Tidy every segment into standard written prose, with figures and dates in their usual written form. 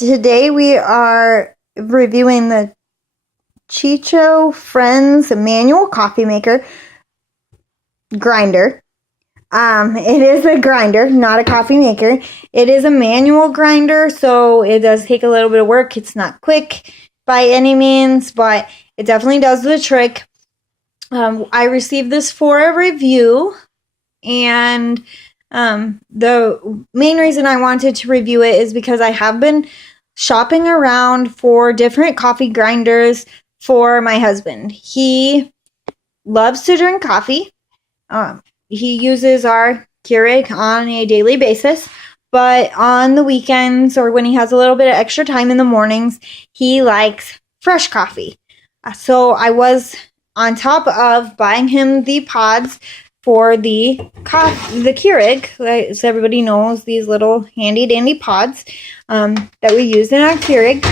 Today we are reviewing the Chicho Friends manual coffee maker grinder. It is a grinder, not a coffee maker. It is a manual grinder, so it does take a little bit of work. It's not quick by any means, but it definitely does the trick. I received this for a review, and the main reason I wanted to review it is because I have been shopping around for different coffee grinders for my husband. He loves to drink coffee. He uses our Keurig on a daily basis, but on the weekends or when he has a little bit of extra time in the mornings, he likes fresh coffee. So I was on top of buying him the pods for the Keurig, as everybody knows, these little handy dandy pods that we use in our Keurig.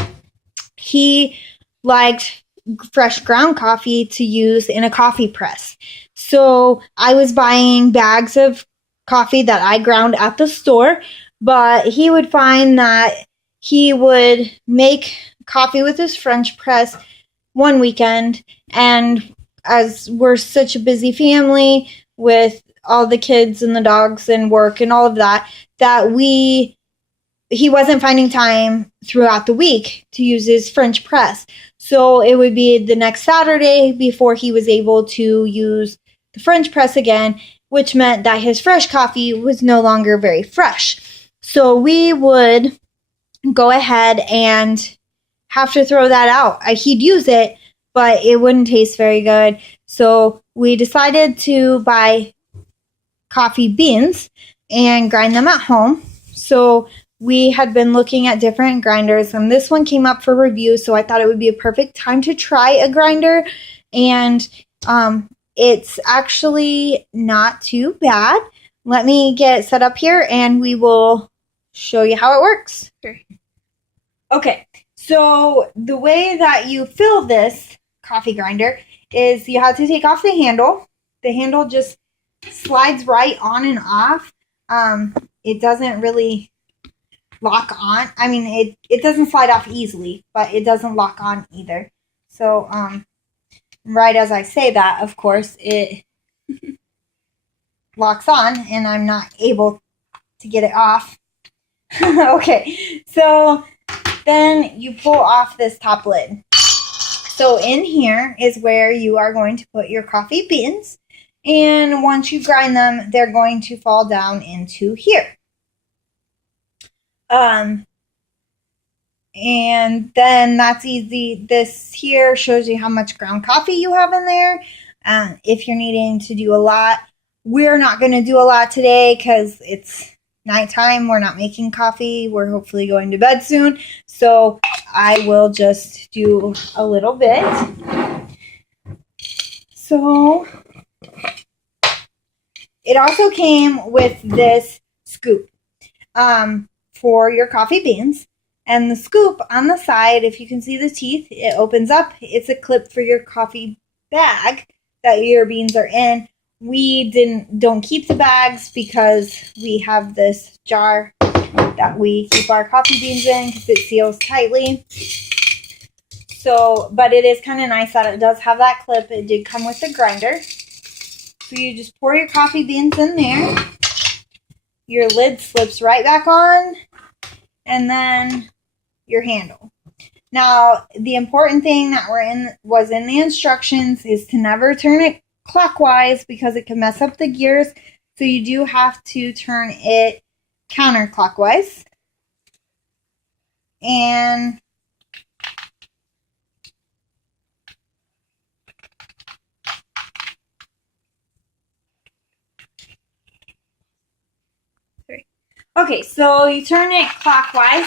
He liked fresh ground coffee to use in a coffee press. So I was buying bags of coffee that I ground at the store, but he would find that he would make coffee with his French press one weekend, and as we're such a busy family with all the kids and the dogs and work and all of that, he wasn't finding time throughout the week to use his French press. So it would be the next Saturday before he was able to use the French press again, which meant that his fresh coffee was no longer very fresh. So we would go ahead and have to throw that out. He'd use it, but it wouldn't taste very good. So we decided to buy coffee beans and grind them at home. So we had been looking at different grinders, and this one came up for review, so I thought it would be a perfect time to try a grinder. And it's actually not too bad. Let me get set up here, and we will show you how it works. Okay, so the way that you fill this coffee grinder is you have to take off the handle. The handle just slides right on and off. It doesn't really lock on. I mean, it doesn't slide off easily, but it doesn't lock on either. So, right as I say that, of course, it locks on, and I'm not able to get it off. Okay, so then you pull off this top lid. So in here is where you are going to put your coffee beans, and once you grind them, they're going to fall down into here. And then that's easy. This here shows you how much ground coffee you have in there. If you're needing to do a lot, we're not going to do a lot today because it's nighttime. We're not making coffee. We're hopefully going to bed soon. So I will just do a little bit. So it also came with this scoop for your coffee beans. And the scoop on the side, if you can see the teeth, it opens up. It's a clip for your coffee bag that your beans are in. We don't keep the bags because we have this jar that we keep our coffee beans in because it seals tightly. So, but it is kind of nice that it does have that clip. It did come with the grinder. So you just pour your coffee beans in there. Your lid slips right back on. And then your handle. Now, the important thing that was in the instructions is to never turn it clockwise because it can mess up the gears. So you do have to turn it counterclockwise. And okay, so you turn it clockwise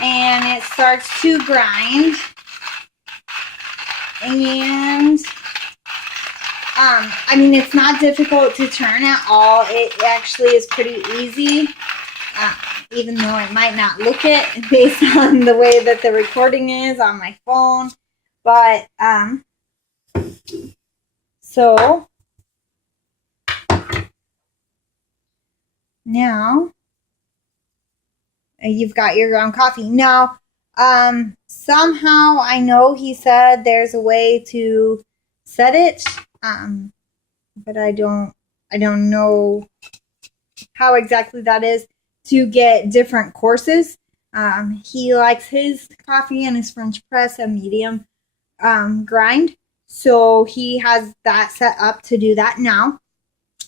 and it starts to grind. And I mean, it's not difficult to turn at all. It actually is pretty easy, even though it might not look it based on the way that the recording is on my phone. But, so now you've got your ground coffee. Now, somehow I know he said there's a way to set it, but I don't know how exactly that is to get different courses. He likes his coffee and his French press a medium grind, so he has that set up to do that now.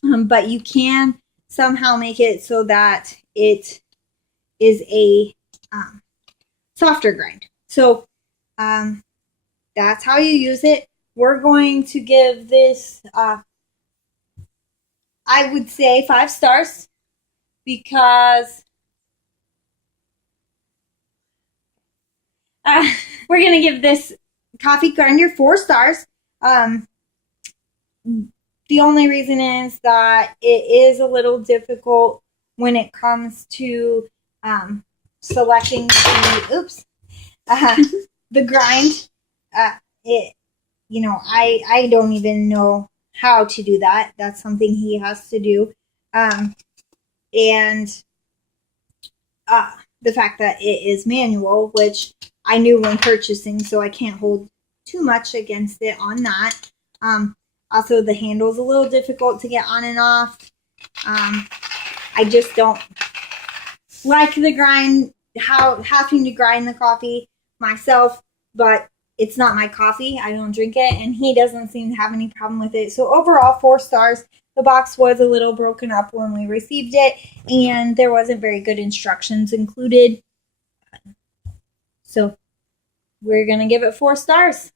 But you can somehow make it so that it is a softer grind. So that's how you use it. We're going to give this, I would say, 5 stars because we're going to give this coffee grinder 4 stars. The only reason is that it is a little difficult when it comes to selecting the grind. I don't even know how to do that. That's something he has to do. And the fact that it is manual, which I knew when purchasing, so I can't hold too much against it on that. Also, the handle's a little difficult to get on and off. I just don't like the grind, having to grind the coffee myself, but it's not my coffee. I don't drink it, and he doesn't seem to have any problem with it. So overall, 4 stars. The box was a little broken up when we received it, and there wasn't very good instructions included. So we're going to give it 4 stars.